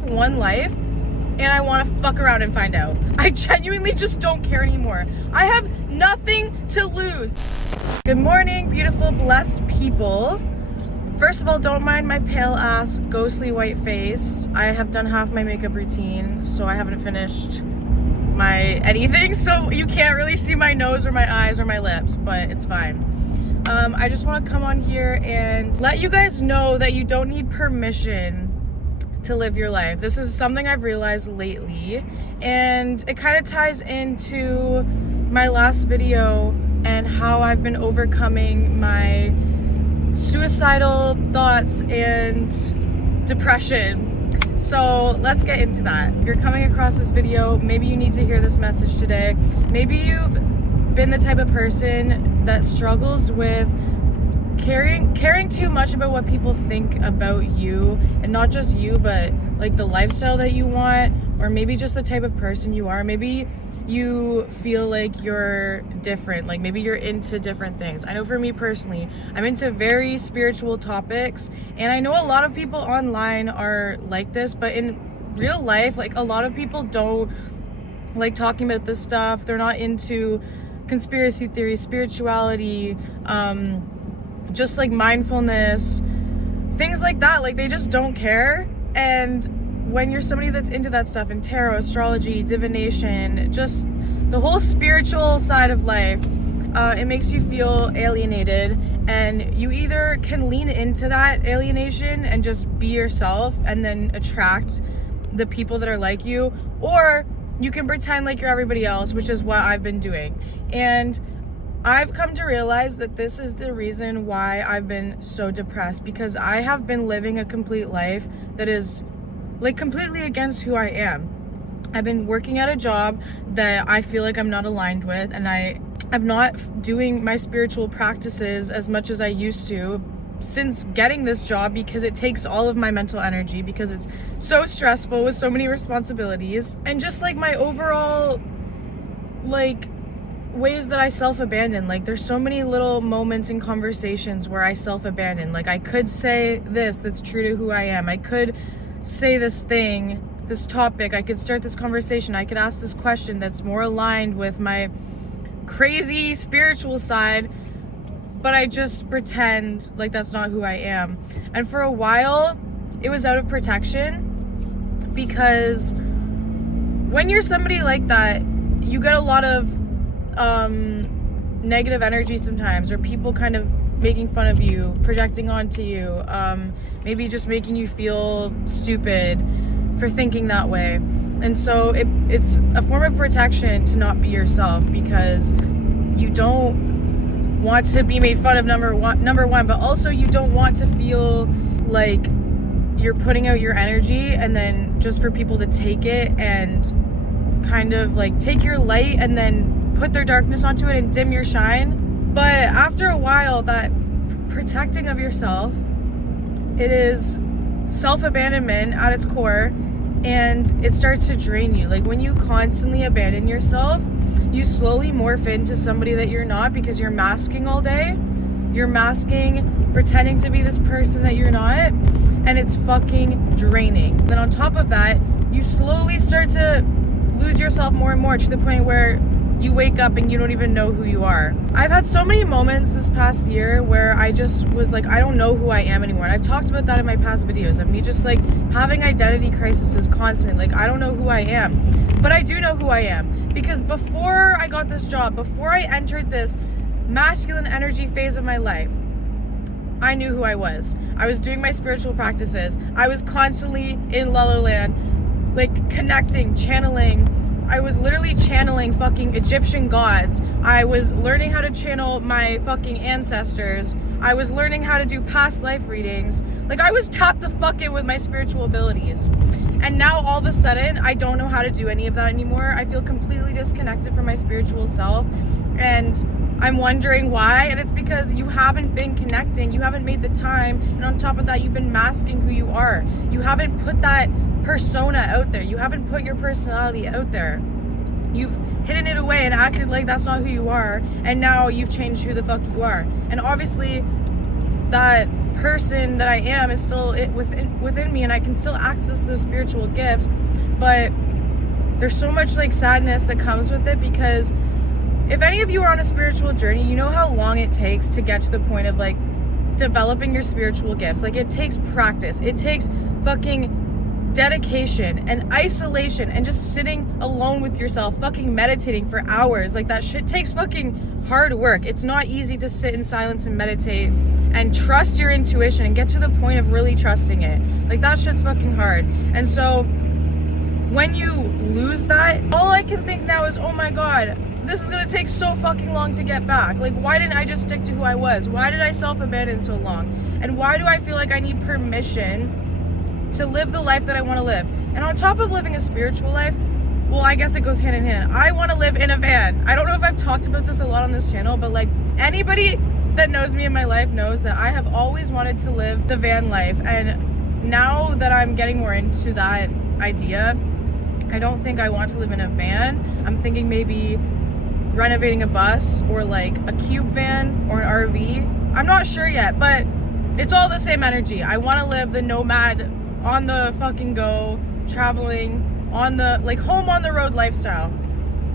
have one life and I want to fuck around and find out. I genuinely just don't care anymore. I have nothing to lose. Good morning, beautiful, blessed people. First of all, don't mind my pale ass, ghostly white face. I have done half my makeup routine, so I haven't finished my anything, so you can't really see my nose or my eyes or my lips, but it's fine. I just want to come on here and let you guys know that you don't need permission to live your life. This is something I've realized lately, and it kind of ties into my last video and how I've been overcoming my suicidal thoughts and depression. So let's get into that. If you're coming across this video, maybe you need to hear this message today. Maybe you've been the type of person that struggles with caring too much about what people think about you, and not just you, but like the lifestyle that you want, or maybe just the type of person you are. Maybe you feel like you're different, like maybe you're into different things. I know for me personally, I'm into very spiritual topics, and I know a lot of people online are like this, but in real life, like a lot of people don't like talking about this stuff. They're not into conspiracy theories, spirituality, just like mindfulness, things like that. Like they just don't care. And when you're somebody that's into that stuff, in tarot, astrology, divination, just the whole spiritual side of life, it makes you feel alienated, and you either can lean into that alienation and just be yourself and then attract the people that are like you, or you can pretend like you're everybody else, which is what I've been doing. And I've come to realize that this is the reason why I've been so depressed, because I have been living a complete life that is like completely against who I am. I've been working at a job that I feel like I'm not aligned with, and I'm not doing my spiritual practices as much as I used to since getting this job, because it takes all of my mental energy, because it's so stressful with so many responsibilities, and just like my overall like ways that I self-abandon. Like there's so many little moments in conversations where I self-abandon. Like I could say this that's true to who I am. I could say this thing, this topic, I could start this conversation, I could ask this question that's more aligned with my crazy spiritual side, but I just pretend like that's not who I am. And for a while, it was out of protection, because when you're somebody like that, you get a lot of negative energy sometimes, or people kind of making fun of you, projecting onto you, maybe just making you feel stupid for thinking that way. And so it's a form of protection to not be yourself, because you don't want to be made fun of, number one, but also you don't want to feel like you're putting out your energy and then just for people to take it and kind of like take your light and then put their darkness onto it and dim your shine. But after a while, that protecting of yourself, it is self-abandonment at its core, and it starts to drain you. Like when you constantly abandon yourself, you slowly morph into somebody that you're not, because you're masking all day. You're masking, pretending to be this person that you're not, and it's fucking draining. Then on top of that, you slowly start to lose yourself more and more, to the point where you wake up and you don't even know who you are. I've had so many moments this past year where I just was like, I don't know who I am anymore. And I've talked about that in my past videos, of me just like having identity crises constantly. Like I don't know who I am, but I do know who I am, because before I got this job, before I entered this masculine energy phase of my life, I knew who I was. I was doing my spiritual practices. I was constantly in La La Land, like connecting, channeling. I was literally channeling fucking Egyptian gods. I was learning how to channel my fucking ancestors. I was learning how to do past life readings. Like I was tapped the fuck in with my spiritual abilities. And now all of a sudden, I don't know how to do any of that anymore. I feel completely disconnected from my spiritual self. And I'm wondering why. And it's because you haven't been connecting. You haven't made the time. And on top of that, you've been masking who you are. You haven't put that persona out there. You haven't put your personality out there. You've hidden it away and acted like that's not who you are, and now you've changed who the fuck you are. And obviously that person that I am is still within me, and I can still access those spiritual gifts. But there's so much like sadness that comes with it, because if any of you are on a spiritual journey, you know how long it takes to get to the point of like developing your spiritual gifts. Like, it takes practice, it takes fucking dedication and isolation, and just sitting alone with yourself, fucking meditating for hours. Like, that shit takes fucking hard work. It's not easy to sit in silence and meditate and trust your intuition and get to the point of really trusting it. Like, that shit's fucking hard. And so when you lose that, all I can think now is, oh my god, this is gonna take so fucking long to get back. Like, why didn't I just stick to who I was? Why did I self-abandon so long? And why do I feel like I need permission to live the life that I want to live? And on top of living a spiritual life, well, I guess it goes hand in hand, I want to live in a van. I don't know if I've talked about this a lot on this channel, but like, anybody that knows me in my life knows that I have always wanted to live the van life. And now that I'm getting more into that idea, I don't think I want to live in a van. I'm thinking maybe renovating a bus, or like a cube van or an RV. I'm not sure yet, but it's all the same energy. I want to live the nomad, on the fucking go, traveling, on the like home on the road lifestyle.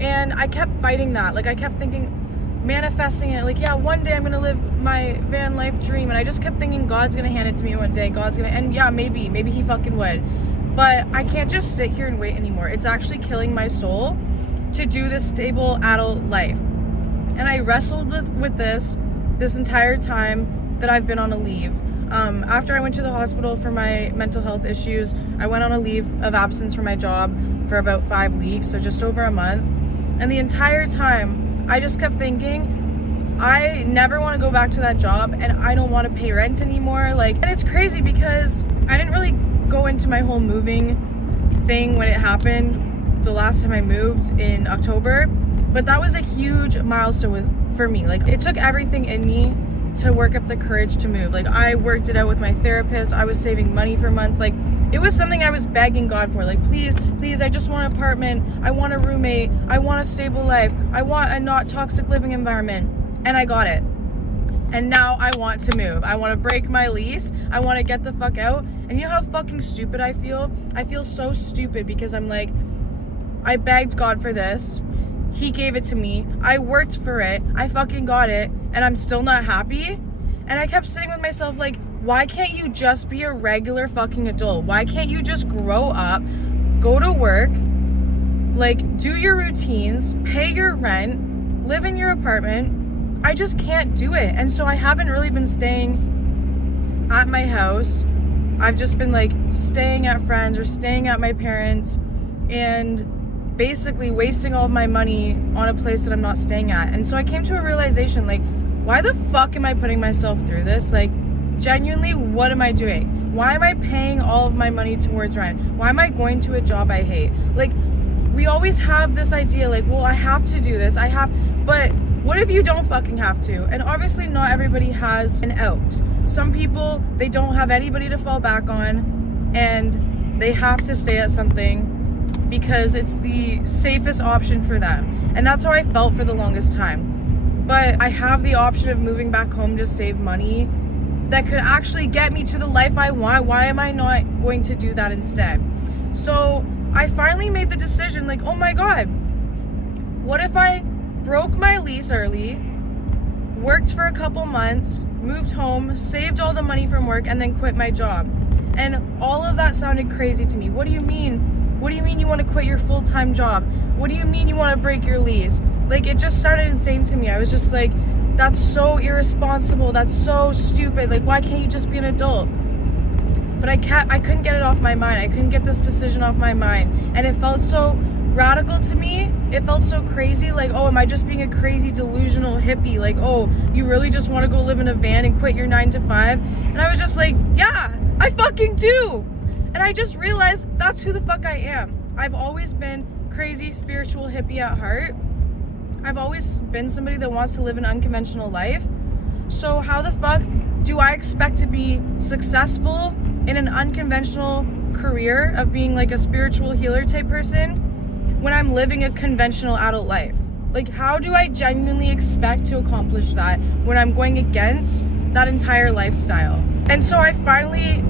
And I kept fighting that. Like, I kept thinking, manifesting it, like, yeah, one day I'm gonna live my van life dream. And I just kept thinking, God's gonna hand it to me one day. God's gonna, and yeah, maybe he fucking would. But I can't just sit here and wait anymore. It's actually killing my soul to do this stable adult life. And I wrestled with this entire time that I've been on a leave. After I went to the hospital for my mental health issues, I went on a leave of absence from my job for about 5 weeks, so just over a month. And the entire time, I just kept thinking, I never want to go back to that job, and I don't want to pay rent anymore. Like, and it's crazy because I didn't really go into my whole moving thing when it happened the last time I moved in October, but that was a huge milestone for me. Like, it took everything in me to work up the courage to move. Like, I worked it out with my therapist. I was saving money for months. Like, it was something I was begging God for. Like, please, I just want an apartment. I want a roommate. I want a stable life. I want a not toxic living environment. And I got it. And now I want to move. I want to break my lease. I want to get the fuck out. And you know how fucking stupid I feel? I feel so stupid because I'm like, I begged God for this. He gave it to me. I worked for it. I fucking got it. And I'm still not happy. And I kept sitting with myself like, why can't you just be a regular fucking adult? Why can't you just grow up, go to work, like, do your routines, pay your rent, live in your apartment? I just can't do it. And so I haven't really been staying at my house. I've just been like staying at friends or staying at my parents, and basically wasting all of my money on a place that I'm not staying at. And so I came to a realization, like, why the fuck am I putting myself through this? Like, genuinely, what am I doing? Why am I paying all of my money towards rent? Why am I going to a job I hate? Like, we always have this idea, like, well, I have to do this, but what if you don't fucking have to? And obviously not everybody has an out. Some people, they don't have anybody to fall back on, and they have to stay at something because it's the safest option for them. And that's how I felt for the longest time. But I have the option of moving back home to save money that could actually get me to the life I want. Why am I not going to do that instead? So I finally made the decision, like, oh my God, what if I broke my lease early, worked for a couple months, moved home, saved all the money from work, and then quit my job? And all of that sounded crazy to me. What do you mean? What do you mean you want to quit your full-time job? What do you mean you want to break your lease? Like, it just sounded insane to me. I was just like, that's so irresponsible. That's so stupid. Like, why can't you just be an adult? But I couldn't get it off my mind. I couldn't get this decision off my mind. And it felt so radical to me. It felt so crazy. Like, oh, am I just being a crazy delusional hippie? Like, oh, you really just want to go live in a van and quit your 9 to 5? And I was just like, yeah, I fucking do. And I just realized that's who the fuck I am. I've always been crazy spiritual hippie at heart. I've always been somebody that wants to live an unconventional life. So how the fuck do I expect to be successful in an unconventional career of being like a spiritual healer type person when I'm living a conventional adult life? Like, how do I genuinely expect to accomplish that when I'm going against that entire lifestyle. And so I finally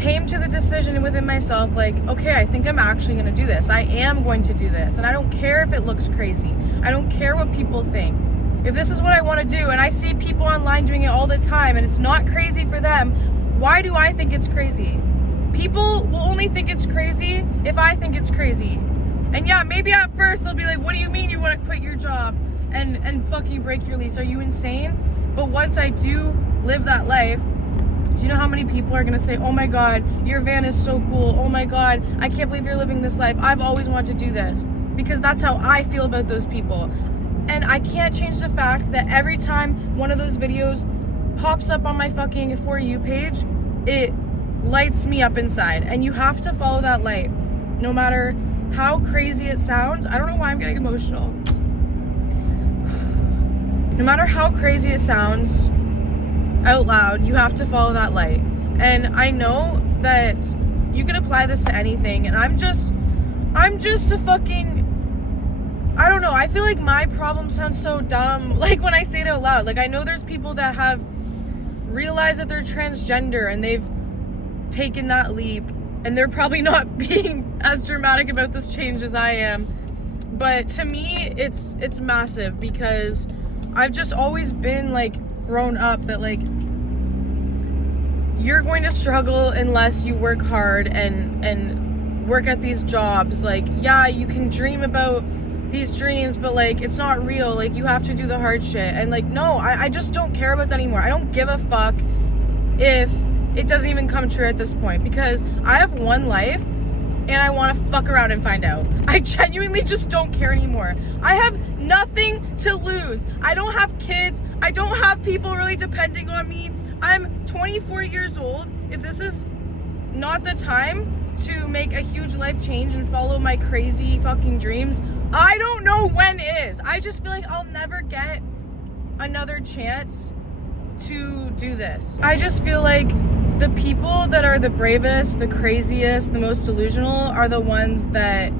came to the decision within myself, like, okay, I think I'm actually going to do this. I am going to do this. And I don't care if it looks crazy. I don't care what people think. If this is what I want to do, and I see people online doing it all the time, and it's not crazy for them, why do I think it's crazy? People will only think it's crazy if I think it's crazy. And yeah, maybe at first they'll be like, what do you mean you want to quit your job and fucking break your lease? Are you insane? But once I do live that life, do you know how many people are going to say, oh my God, your van is so cool. Oh my God, I can't believe you're living this life. I've always wanted to do this. Because that's how I feel about those people. And I can't change the fact that every time one of those videos pops up on my fucking For You page, it lights me up inside. And you have to follow that light. No matter how crazy it sounds. I don't know why I'm getting emotional. No matter how crazy it sounds out loud, you have to follow that light. And I know that you can apply this to anything, and I'm just a fucking, I don't know, I feel like my problem sounds so dumb, like when I say it out loud. Like, I know there's people that have realized that they're transgender and they've taken that leap, and they're probably not being as dramatic about this change as I am. But to me, it's massive, because I've just always been like grown up that like you're going to struggle unless you work hard and work at these jobs. Like, yeah, you can dream about these dreams, but like it's not real. Like, you have to do the hard shit. And like, no, I just don't care about that anymore. I don't give a fuck if it doesn't even come true at this point, because I have one life and I want to fuck around and find out. I genuinely just don't care anymore. I have nothing to lose. I don't have kids. I don't have people really depending on me. I'm 24 years old. If this is not the time to make a huge life change and follow my crazy fucking dreams, I don't know when is. I just feel like I'll never get another chance to do this. I just feel like the people that are the bravest, the craziest, the most delusional are the ones that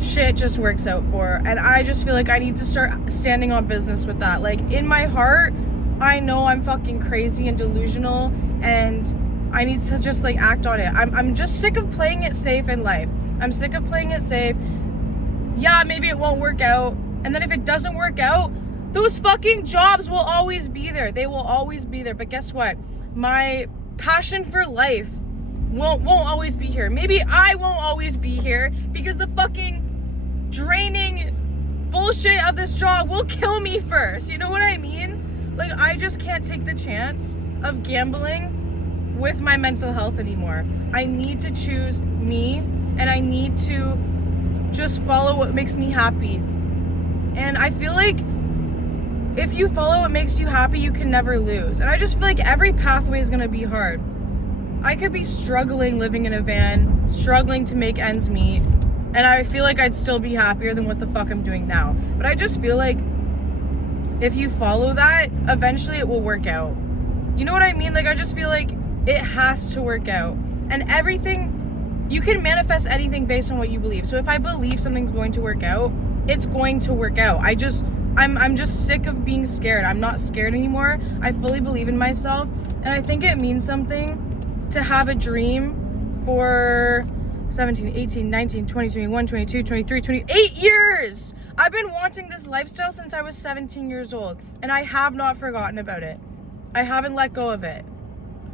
shit just works out for. And I just feel like I need to start standing on business with that. Like, in my heart, I know I'm fucking crazy and delusional, and I need to just like act on it. I'm just sick of playing it safe in life. I'm sick of playing it safe. Yeah, maybe it won't work out. And then if it doesn't work out, those fucking jobs will always be there. They will always be there. But guess what? My passion for life won't always be here. Maybe I won't always be here because the fucking draining bullshit of this job will kill me first. You know what I mean? Like, I just can't take the chance of gambling with my mental health anymore. I need to choose me, and I need to just follow what makes me happy. And I feel like if you follow what makes you happy, you can never lose. And I just feel like every pathway is gonna be hard. I could be struggling living in a van, struggling to make ends meet, and I feel like I'd still be happier than what the fuck I'm doing now. But I just feel like if you follow that, eventually it will work out. You know what I mean? Like, I just feel like it has to work out. And everything, you can manifest anything based on what you believe. So if I believe something's going to work out, it's going to work out. I'm just sick of being scared. I'm not scared anymore. I fully believe in myself. And I think it means something to have a dream for 17, 18, 19, 20, 21, 22, 23, 28 years. I've been wanting this lifestyle since I was 17 years old, and I have not forgotten about it. I haven't let go of it.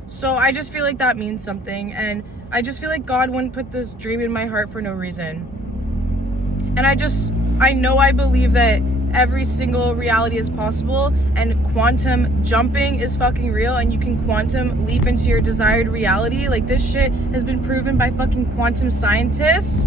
So I just feel like that means something, and I just feel like God wouldn't put this dream in my heart for no reason. And I know I believe that every single reality is possible, and quantum jumping is fucking real, and you can quantum leap into your desired reality. Like, this shit has been proven by fucking quantum scientists.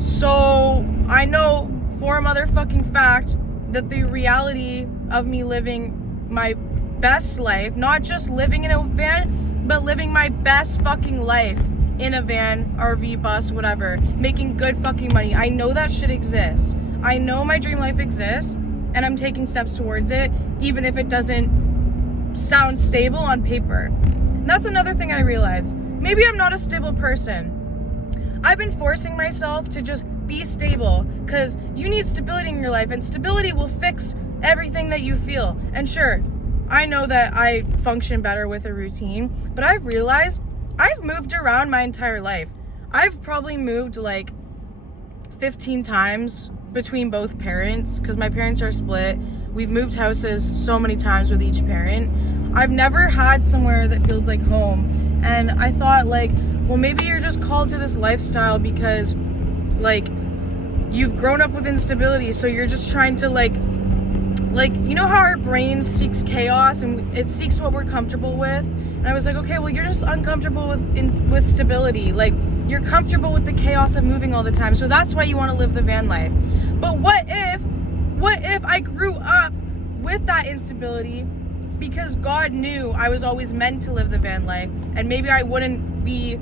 So I know for a motherfucking fact that the reality of me living my best life, not just living in a van, but living my best fucking life in a van, RV, bus, whatever, making good fucking money. I know that shit exists. I know my dream life exists, and I'm taking steps towards it, even if it doesn't sound stable on paper. And that's another thing I realized. Maybe I'm not a stable person. I've been forcing myself to just be stable, because you need stability in your life, and stability will fix everything that you feel. And sure, I know that I function better with a routine, but I've realized I've moved around my entire life. I've probably moved like 15 times between both parents because my parents are split. We've moved houses so many times with each parent. I've never had somewhere that feels like home. And I thought like, well, maybe you're just called to this lifestyle because like you've grown up with instability. So you're just trying to like, you know how our brain seeks chaos and it seeks what we're comfortable with? And I was like, okay, well, you're just uncomfortable with stability. Like, you're comfortable with the chaos of moving all the time. So that's why you want to live the van life. But what if I grew up with that instability because God knew I was always meant to live the van life, and maybe I wouldn't be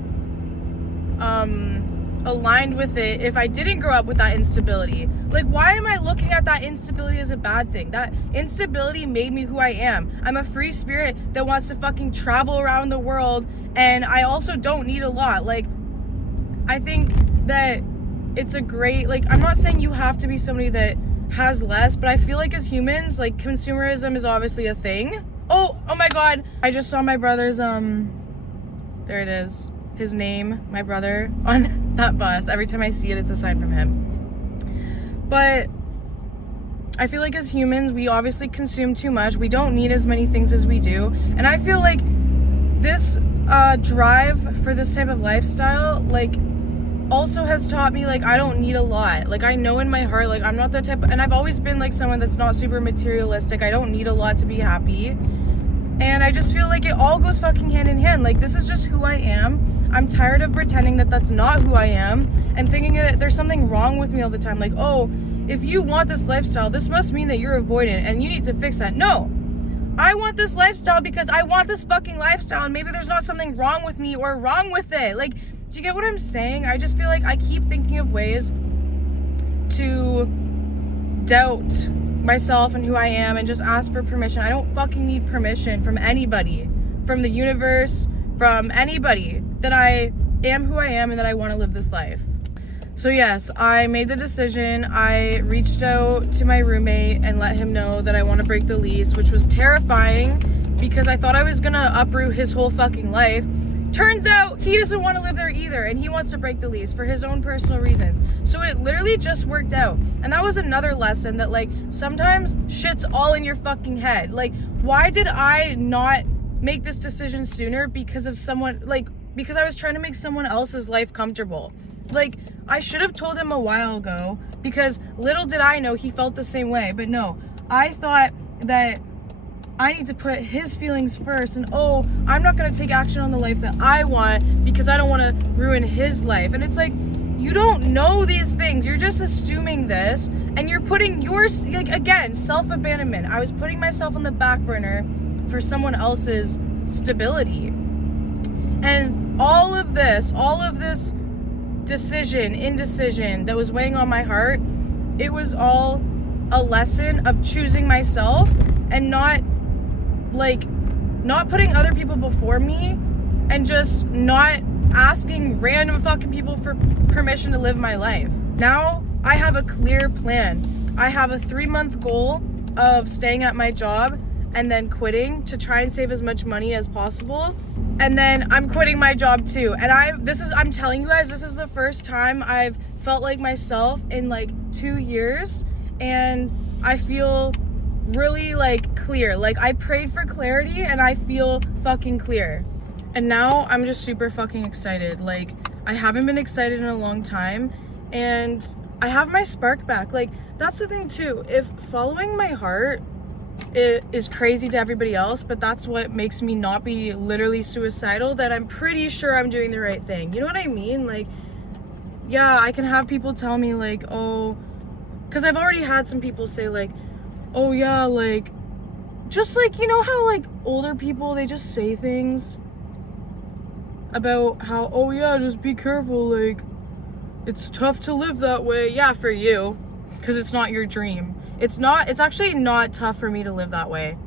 aligned with it if I didn't grow up with that instability. Like, why am I looking at that instability as a bad thing? That instability made me who I am. I'm a free spirit that wants to fucking travel around the world, and I also don't need a lot. Like, I think that it's a great, like, I'm not saying you have to be somebody that has less, but I feel like as humans, like, consumerism is obviously a thing. Oh my God. I just saw my brother's, there it is. His name, my brother, on that bus. Every time I see it, it's a sign from him. But I feel like as humans, we obviously consume too much. We don't need as many things as we do. And I feel like this drive for this type of lifestyle, like, also has taught me, like, I don't need a lot. Like, I know in my heart, like, I'm not the type, and I've always been, like, someone that's not super materialistic. I don't need a lot to be happy. And I just feel like it all goes fucking hand in hand. Like, this is just who I am. I'm tired of pretending that that's not who I am and thinking that there's something wrong with me all the time. Like, oh, if you want this lifestyle, this must mean that you're avoidant and you need to fix that. No. I want this lifestyle because I want this fucking lifestyle, and maybe there's not something wrong with me or wrong with it. Like, do you get what I'm saying? I just feel like I keep thinking of ways to doubt myself and who I am and just ask for permission. I don't fucking need permission from anybody, from the universe, from anybody, that I am who I am and that I want to live this life. So yes, I made the decision. I reached out to my roommate and let him know that I want to break the lease, which was terrifying because I thought I was gonna uproot his whole fucking life. Turns out he doesn't want to live there either, and he wants to break the lease for his own personal reasons. So it literally just worked out. And that was another lesson that, like, sometimes shit's all in your fucking head. Like, why did I not make this decision sooner? Because of someone, like, because I was trying to make someone else's life comfortable. Like, I should have told him a while ago, because little did I know he felt the same way. But no, I thought that I need to put his feelings first, and oh, I'm not going to take action on the life that I want because I don't want to ruin his life. And it's like, you don't know these things. You're just assuming this, and you're putting yours, like, again, self-abandonment. I was putting myself on the back burner for someone else's stability. And all of this indecision that was weighing on my heart, it was all a lesson of choosing myself and not putting other people before me, and just not asking random fucking people for permission to live my life. Now I have a clear plan. I have a 3-month goal of staying at my job and then quitting to try and save as much money as possible. And then I'm quitting my job too. And I'm telling you guys, this is the first time I've felt like myself in like 2 years, and I feel really like clear. Like, I prayed for clarity and I feel fucking clear. And now I'm just super fucking excited. Like, I haven't been excited in a long time, and I have my spark back. Like, that's the thing too. If following my heart, it is crazy to everybody else, but that's what makes me not be literally suicidal, that I'm pretty sure I'm doing the right thing. You know what I mean? Like, yeah, I can have people tell me like, oh, because I've already had some people say like, oh yeah, like, just like, you know how like older people, they just say things about how, oh yeah, just be careful, like, it's tough to live that way. Yeah, for you, because it's not your dream. It's actually not tough for me to live that way.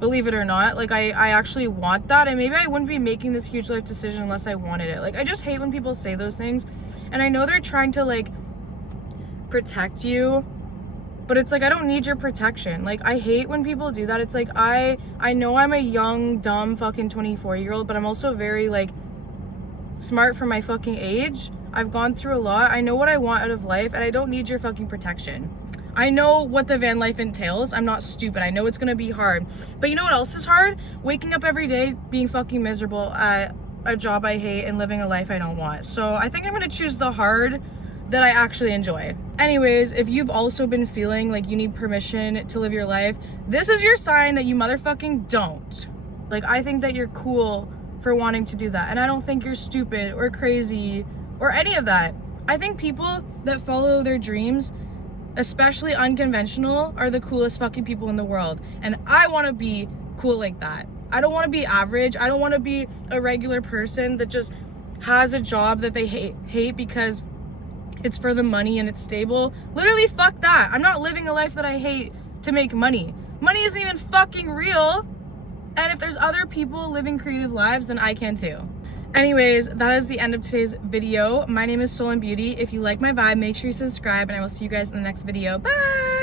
Believe it or not. Like, I actually want that, and maybe I wouldn't be making this huge life decision unless I wanted it. Like, I just hate when people say those things, and I know they're trying to like protect you, But it's like, I don't need your protection. Like, I hate when people do that. It's like, I know I'm a young, dumb fucking 24-year-old, but I'm also very, like, smart for my fucking age. I've gone through a lot. I know what I want out of life, and I don't need your fucking protection. I know what the van life entails. I'm not stupid. I know it's gonna be hard. But you know what else is hard? Waking up every day being fucking miserable at a job I hate and living a life I don't want. So I think I'm gonna choose the hard that I actually enjoy. Anyways, if you've also been feeling like you need permission to live your life, this is your sign that you motherfucking don't. Like, I think that you're cool for wanting to do that. And I don't think you're stupid or crazy or any of that. I think people that follow their dreams, especially unconventional, are the coolest fucking people in the world. And I want to be cool like that. I don't want to be average. I don't want to be a regular person that just has a job that they hate because it's for the money and it's stable. Literally, fuck that. I'm not living a life that I hate to make money. Money isn't even fucking real. And if there's other people living creative lives, then I can too. Anyways, that is the end of today's video. My name is Stolen Beauty. If you like my vibe, make sure you subscribe, and I will see you guys in the next video. Bye!